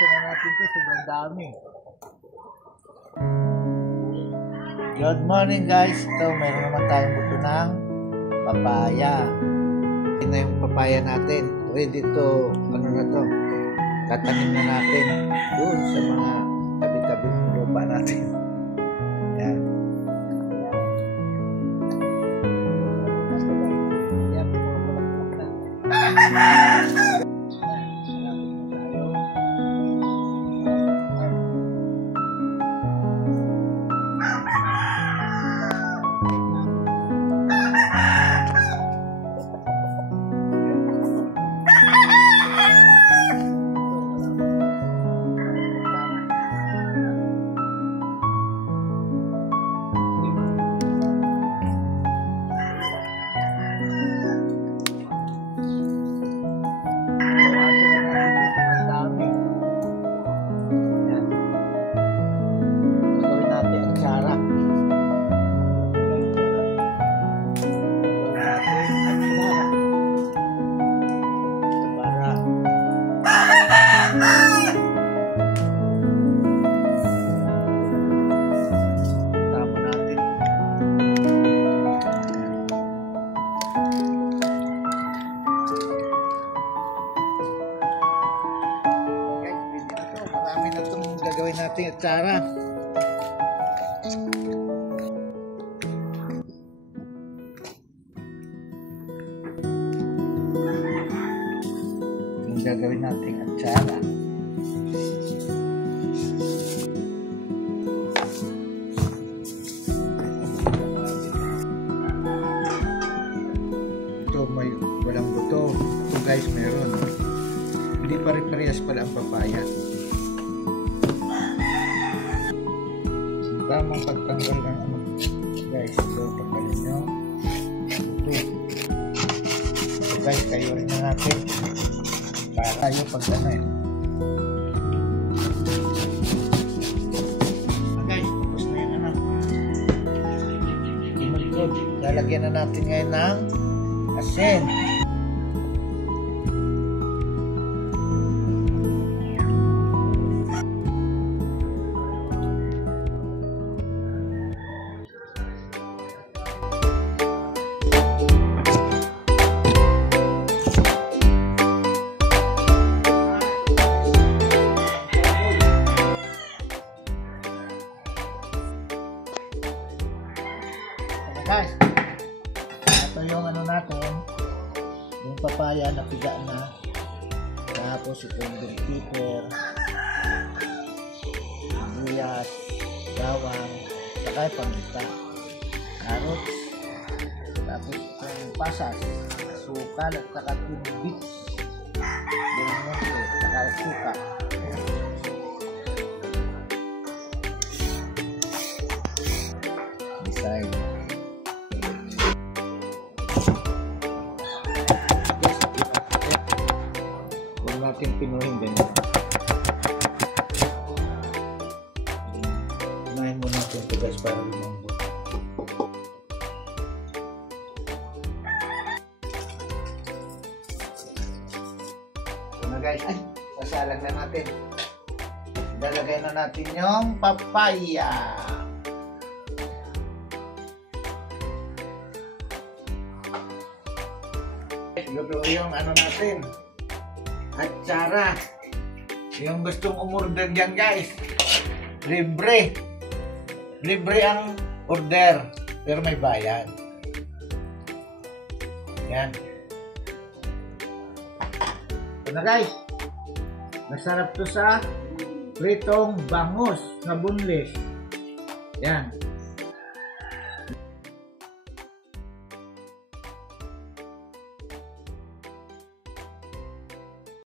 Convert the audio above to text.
Ito na natin ito, sobrang dami. Good morning guys. Ito, meron naman tayong buto ng papaya. Ito na yung papaya natin. Ready to, ano na to, tatanim na natin doon sa mga tabi-tabi ng lupa natin. Yan. Gagawin natin at tsara. Yung gagawin natin at tsara. Ito may walang buto. Ito guys meron. Hindi pare-parehas pala ang papaya. Tamang pagtanggal ng ano guys, ito pagkalin nyo ito guys, kayo rin na natin para tayo pag ano guys, tapos na yun ano good. Lalagyan na natin ngayon ng asin. Guys, ito yung ano natin, yung papaya na piga na, tapos ito yung bell pepper, sibuyas, bawang, saka yung paminta, carrots, tapos ito yung pasas, sukal at saka tubig, saka suka. Decide. Natin pinuhin ganyan. Unahin mo natin ito guys para lumambot. Ito na guys, ay, sasalang na natin. Lalagay na natin yung papaya. Luto yung ano natin. At tsara, yung gustong umorder dyan guys, libre ang order pero may bayad. Yan. Ito na guys, masarap to sa pritong bangus na boneless. Yan.